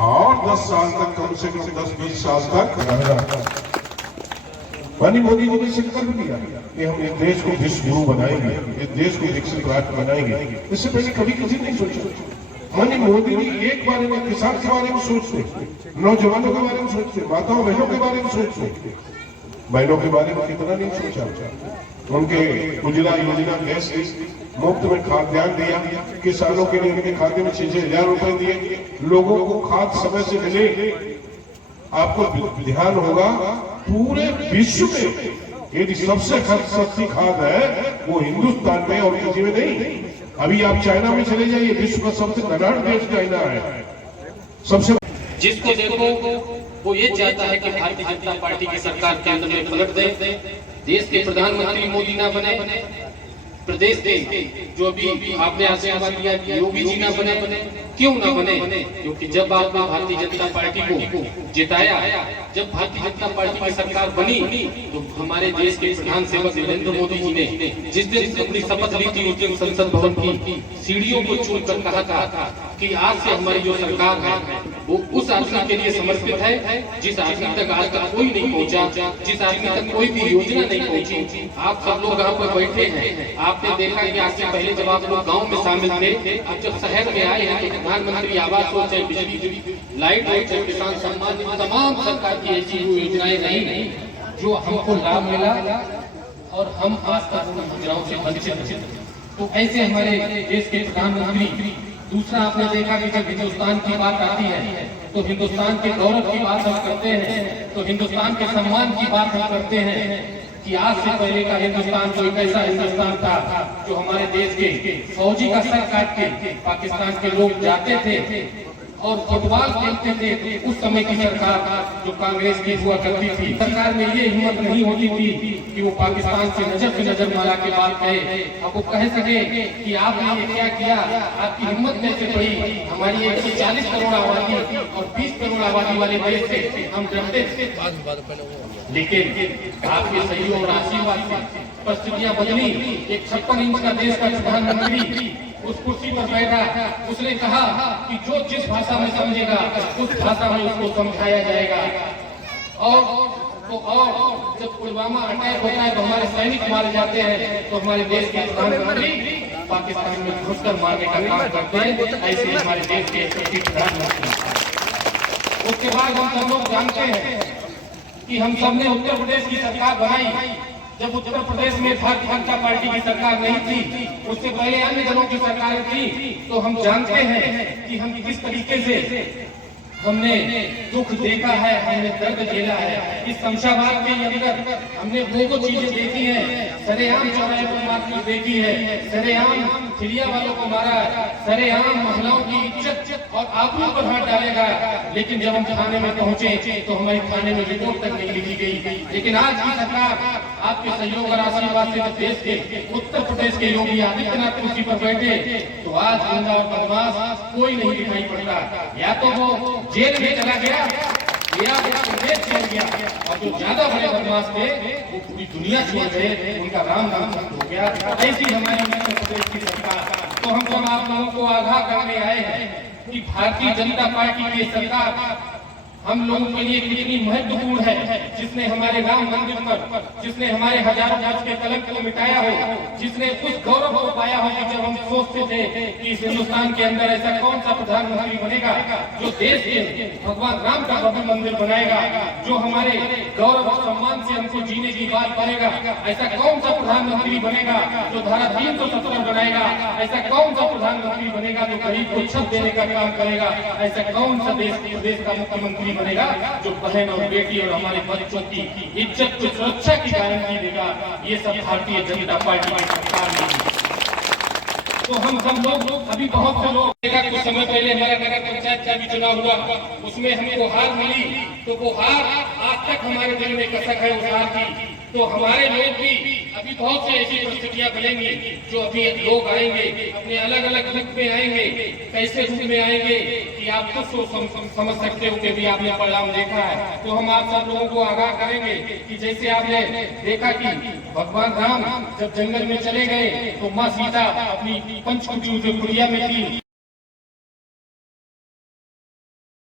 और 10 साल तक, कम से कम 10-20 साल तक माननीय मोदी जी ने संकल्प लिया कि हम इस देश को विश्व गुरु बनाएंगे, इस देश को विकसित राष्ट्र बनाएंगे। इससे पहले कभी किसी नहीं सोचा। माननीय मोदी जी एक बारे में किसान के बारे में सोचते, नौजवानों के बारे में सोचते, माताओं बहनों के बारे में सोचते, बहनों के बारे में कितना नहीं सोचा। उनके उज्ज्वला योजना गैस मुफ्त में खाद्यान्न दिया, किसानों के लिए उनके खाते में 6,000 रुपए दिए, लोगों को खाद समय से मिले। आपको ध्यान होगा पूरे विश्व में यदि सबसे सस्ती खाद है वो हिंदुस्तान में और किसी में नहीं। अभी आप चाइना में चले जाइए, विश्व का सबसे धनाढ़ देश चाइना है। सबसे जिसको देखो वो ये चाहता है कि भारतीय जनता पार्टी की सरकार केंद्र में पलट दे, देश के प्रधानमंत्री मोदी ना बने, प्रदेश के जो अभी आपने आशीर्वाद दिया कि योगी जी ना बने, क्यों ना बने? क्योंकि जब आपने भारतीय जनता पार्टी को जिताया, जब भारतीय जनता पार्टी की सरकार बनी, तो हमारे देश के प्रधान सेवक नरेंद्र मोदी जी ने जिस दिन अपनी शपथ ली थी, उस दिन संसद भवन की सीढ़ियों को छूकर कहा था कि आज से हमारी जो सरकार है वो उस आदमी के लिए समर्पित है जिस आदमी तक आज तक कोई नहीं पहुंचा, जिस आदमी तक कोई भी योजना नहीं पहुंची। आप सब लोग यहाँ पर बैठे हैं, आपने देखा कि आज से पहले जब आप लोग गांव में शामिल थे, अब जब शहर में आए हैं तो प्रधानमंत्री आवास हो, चाहे बिजली लाइट हो, चाहे किसान सम्मान, तमाम सरकार की ऐसी योजनाएं नहीं जो हमको लाभ मिला और हम आज तक उन योजनाओं से वंचित। तो ऐसे हमारे देश के प्रधानमंत्री। दूसरा आपने देखा कि जब हिंदुस्तान की बात आती है तो हिंदुस्तान के गौरव की बात हम करते हैं, तो हिंदुस्तान के सम्मान की बात हम करते हैं कि आज से पहले का हिंदुस्तान कोई ऐसा हिंदुस्तान था जो हमारे देश के फौजी का सर काट के पाकिस्तान के लोग जाते थे और फुटबॉल खेलते थे। उस समय की सरकार जो कांग्रेस की हुआ करती थी, सरकार में ये हिम्मत नहीं होती थी कि वो पाकिस्तान से नजर पे नजर मिला के बात कहे, अब वो कह सके कि आपने ये क्या किया, आपकी हिम्मत कैसे पड़ी। हमारी 140 करोड़ आबादी और 20 करोड़ आबादी वाले देश से हम डरते थे, लेकिन आपके सहयोग और आशीर्वाद से परिस्थितियां बदली। एक 56 इंच का देश का प्रधानमंत्री उस कुर्सी पर बैठा, उसने कहा कि जो जिस भाषा में समझेगा उस भाषा में उसको समझाया जाएगा। और जब पुलवामा अटैक होता है तो हमारे सैनिक मारे जाते हैं, तो हमारे देश के प्रधानमंत्री पाकिस्तान में घुसकर मारने का काम करते हैं। ऐसे हमारे देश के प्रधानमंत्री। उसके बाद हम सब लोग जानते हैं कि हम सबने उत्तर प्रदेश की सरकार बनाई। जब उत्तर प्रदेश में भारतीय जनता पार्टी की सरकार नहीं थी, उससे पहले अन्य दलों की सरकार थी, तो हम जानते हैं कि हम किस तरीके से हमने दुख देखा है, हमने दर्द झेला है। इस शमशाबाद के अंदर हमने वो चीजें देखी हैं, सरेआम चौराहे पर मारपीट देखी है, सरेआम चिड़िया वालों को मारा, सरेआम महिलाओं की इज्जत और आबरू पर हाथ डालेगा। लेकिन जब हम थाने में पहुंचे तो हमारे थाने में रिपोर्ट तक नहीं लिखी गई। लेकिन आज की सरकार आपके सहयोग और आशीर्वाद से देश के उत्तर प्रदेश के योगी आदित्यनाथ कुर्सी पर बैठे, तो आज गुंडा और बदमाश कोई नहीं दिखाई पड़ता। या तो वो जेल में चला गया या प्रदेश चल गया, और जो ज्यादा बड़े बदमाश थे वो पूरी दुनिया छोड़ गए, उनका राम नाम बंद हो गया। ऐसी हमारी उत्तर प्रदेश की सरकार। तो हम सब आप लोगों को आगाह करने आए हैं कि भारतीय जनता पार्टी की सरकार हम लोगों के लिए कितनी महत्वपूर्ण है, जिसने हमारे राम मंदिर पर, जिसने हमारे हजारों वर्ष के कलंक को मिटाया हो, जिसने उस गौरव को पाया हो कि जब हम सोचते थे कि इस हिंदुस्तान के अंदर ऐसा कौन सा प्रधानमंत्री बनेगा जो देश के भगवान राम का भव्य मंदिर बनाएगा, जो हमारे गौरव और सम्मान से हमको जीने की बात करेगा। ऐसा कौन सा प्रधानमंत्री बनेगा जो धारा 370 बनाएगा, ऐसा कौन सा प्रधानमंत्री बनेगा जो गरीब को छत देने का काम करेगा, ऐसा कौन सा देश का मुख्यमंत्री बनेगा जो बहन और बेटी और हमारे बच्चों की इज्जत की सुरक्षा की गारंटी देगा। ये सब भारतीय जनता पार्टी की सरकार ने। तो हम सब लोग अभी बहुत से लोग देखा, कुछ समय पहले हमारा नगर पंचायत का भी चुनाव हुआ, उसमें हमको हार मिली, तो वो हार आज तक हमारे दिल में कसक है उस हार की। तो हमारे लोग भी अभी बहुत से ऐसी परिस्थितियां बनेंगी जो अभी लोग आएंगे, अपने अलग अलग रूप में आएंगे, कैसे रूप में आएंगे कि आप खुद समझ सकते हो कि भी आपने परिणाम देखा है। तो हम आप सब लोगों को आगाह करेंगे कि जैसे आपने देखा कि भगवान राम जब जंगल में चले गए तो माँ सीता अपनी पंचकुटी जो कुटिया में थी